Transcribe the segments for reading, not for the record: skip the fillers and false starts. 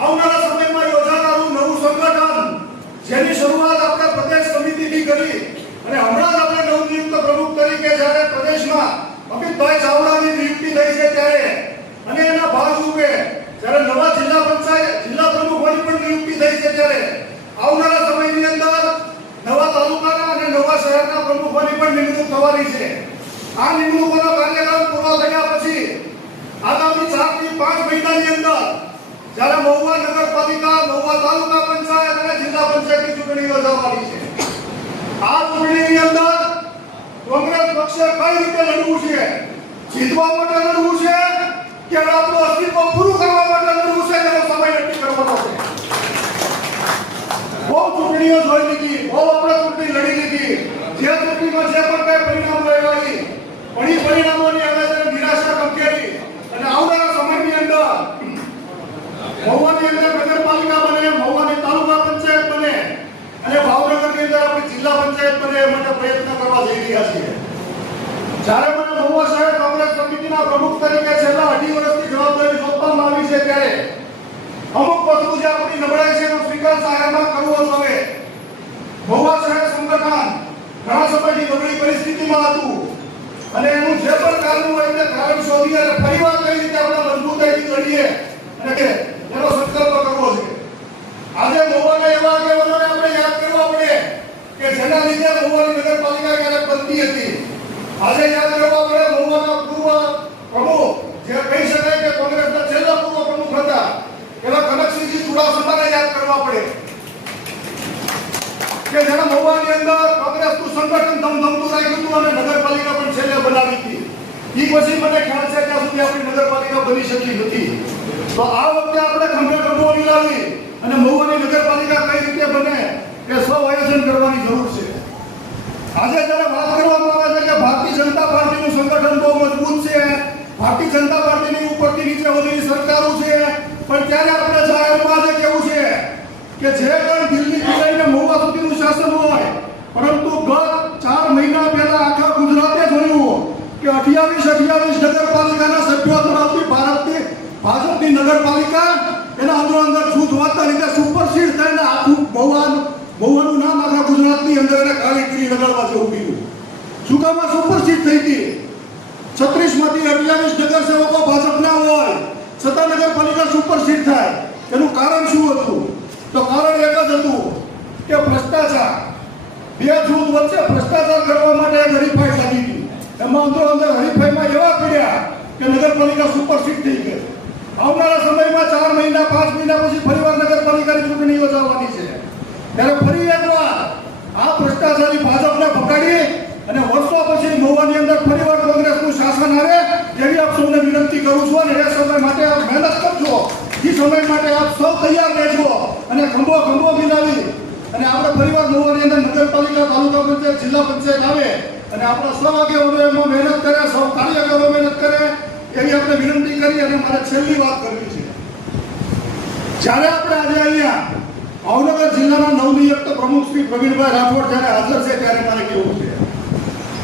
આવનારા સમયમાં યોજાનારું નવું સંગઠન જેની શરૂઆત આપણે પ્રદેશ સમિતિથી કરી અને હમણાં જ આપણે નવનિયુક્ત પ્રમુખ તરીકે જ્યારે પ્રદેશમાં અમિતભાઈ ચાવડાની નિયુક્તિ થઈ છે ત્યારે અને એના ભાગરૂપે જ્યારે નવા જિલ્લા પ્રમુખોની પણ નિયુક્તિ થઈ છે ત્યારે આવનારા સમયની અંદર નવા તાલુકાના અને નવા શહેરના પ્રમુખોની પણ નિમણૂક થવાની છે. આ નિમણૂકોનો કાર્યકાળ પૂરો થયા પછી આગામી 4 થી 5 મહિનાની અંદર જ્યારે મહુવા નગરપાલિકા, મહુવા તાલુકા પંચાયત અને જિલ્લા પંચાયતની ચૂંટણી યોજાવાની છે. આ ચૂંટણીની અંદર કોંગ્રેસ પક્ષે કઈ રીતે લડવું છે? જીતવા માટે લડવું છે કે આપણું અસ્તિત્વ પૂરું કરવા માટે લડવું છે? તેનો સમય નક્કી કરવાનો છે. બહુ ચૂંટણીઓ જોઈ લીધી, બહુ આપણે ચૂંટણી લડી લીધી. જે ચૂંટણીમાં જે પણ કઈ પરિણામ લેવાય પણ એ પરિણામોની હવે નિરાશા કંકેરી અને આવનારા સમયની અંદર મહુવાની અંદર નગરપાલિકા બને, મહુવાની તાલુકા પંચાયત બને અને ભાવનગરની અંદર આપણી જિલ્લા પંચાયત બને એ માટે પ્રયત્ન કરવા જઈ રહ્યા છીએ. જ્યારે મને મહુવા શહેર કોંગ્રેસ સમિતિના પ્રમુખ તરીકે છેલ્લા 2.5 વર્ષથી જવાબદારી સોંપવામાં આવી છે ત્યારે અમુક વસ્તુ જે આપણી નબળાઈ છે એનો સ્વીકાર જાહેરમાં કરવો જોઈએ. મહુવા શહેર સંગઠન ઘણા સમયથી નબળી પરિસ્થિતિમાં હતું અને એનું જે પણ કારણ હોય તે કારણ શોધી અને ફરીવાર કઈ રીતે આપણે મજબૂતાઈથી લડીએ અને એનો સંકલ્પ કરવો છે. આજે મહુવાના એવા આગેવાનોને આપણે યાદ કરવા પડે કે જેના લીધે મહુવાની નગરપાલિકા ક્યારેક બનતી હતી. આજે યાદ કરવા પડે મહુવાના પૂર્વ પ્રમુખ જે કહી શકાય કે કોંગ્રેસના છેલ્લા પૂર્વ પ્રમુખ હતા એવા કનકસિંહજી ચુડાસમાને યાદ કરવા પડે કે જેના મહુવાની અંદર કોંગ્રેસનું સંગઠન ધમધમતું રાખ્યું હતું અને નગરપાલિકા પણ છેલ્લે બનાવી હતી. એ પછી મને ખ્યાલ છે ત્યાં સુધી આપણી નગરપાલિકા બની શકી નથી. તો આ વખતે આપણે ખંભે ખંભો મિલાવી અને મહુવાની નગરપાલિકા કઈ રીતે બને એ સૌ આયોજન કરવાની જરૂર છે. આજે જ્યારે વાત કરવામાં આવે છે કે ભારતીય જનતા પાર્ટીનું સંગઠન બહુ મજબૂત છે, ભારતીય જનતા પાર્ટીની ઉપરથી નીચે સુધીની સરકારો છે, પણ ત્યારે આપણે જાહેરમાં જે કહેવું છે કે જે પણ દિલ્હીથી લઈને મહુવા સુધીનું શાસન હોય, પરંતુ ગત 4 મહિના પહેલા આખા ગુજરાતે જોયું કે 28 નગરપાલિકાના સભ્યો ધરાવતી ભારતની ભાજપની નગરપાલિકા એના અંદર છૂટ વાતના લીધે સુપરસીડ થઈને આખું મહુવાનું નામ આખા ગુજરાતની અંદર એને કાળી કરી લગાડવા જેવું કર્યું. શું કામ આ સુપરસીડ થઈ ગઈ? 36 માંથી 28 નગરસેવકો ભાજપના હોય છતાં નગરપાલિકા સુપરસીડ થાય. એનું કારણ શું હતું? તો કારણ એક જ હતું કે ભ્રષ્ટાચાર. બે જૂથ વચ્ચે ભ્રષ્ટાચાર કરવા માટે હરીફાઈ લાગી હતી. એમાં અંદર હરીફાઈમાં એવા પડ્યા કે નગરપાલિકા સુપરસીડ થઈ ગઈ. આવનારા સમયમાં 4 મહિના 5 મહિના પછી ફરીવાર નગરપાલિકાની ચૂંટણી યોજાવાની છે. ત્યારે ફરી એકવાર આ ભ્રષ્ટાચારી ભાજપને પકડી અને વર્ષો પછી મહુવાની અંદર ફરીવાર કોંગ્રેસનું શાસન આવે એવી આપ સૌને વિનંતી કરું છું અને એ સમય માટે આપ મહેનત કરજો. એ સમય માટે આપ સૌ તૈયાર રહેજો અને ખંભો મિલાવી અને આપણે ફરીવાર મહુવાની અંદર નગરપાલિકા, તાલુકા પંચાયત, જિલ્લા પંચાયત આવે અને આપણા સૌ આગેવાનો એમાં મહેનત કરે, સૌ કાર્યકરો મહેનત કરે એવી આપણે વિનંતી કરી અને મારે છેલ્લી વાત કરવી છે. જ્યારે આપણે આજે અહીંયા ભાવનગર જિલ્લાના નવનિયુક્ત પ્રમુખ શ્રી પ્રવીણભાઈ રાઠોડ જ્યારે હાજર છે ત્યારે મારે કહેવું છે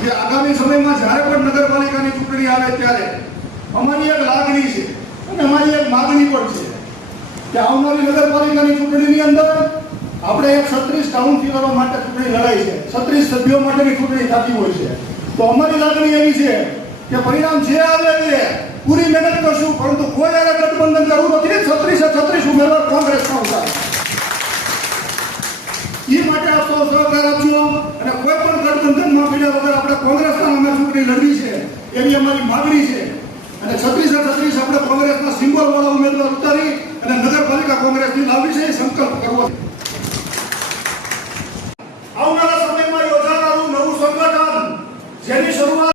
કે આગામી સમયમાં જ્યારે પણ નગરપાલિકાની ચૂંટણી આવે ત્યારે અમારી એક લાગણી છે અને અમારી એક માગણી પણ છે કે આવનારી નગરપાલિકાની ચૂંટણીની અંદર આપણે એક 36 કાઉન્સિલરો માટે ચૂંટણી લડાઈ છે. 36 સભ્યો માટેની ચૂંટણી થતી હોય છે. તો અમારી લાગણી એવી છે કે પરિણામ જે આવે તે પૂરી મહેનત કરશું, પરંતુ કોઈ આને ગઠબંધન કરવું નથી. 36 ઉમેદવાર કોંગ્રેસના ઉતારે એ માટે આપ સૌ સહકાર આપજો અને કોઈ પણ ગઠબંધનમાં પીડા વગર આપણે કોંગ્રેસના નામે ચૂંટણી લડવી છે એવી અમારી માગણી છે.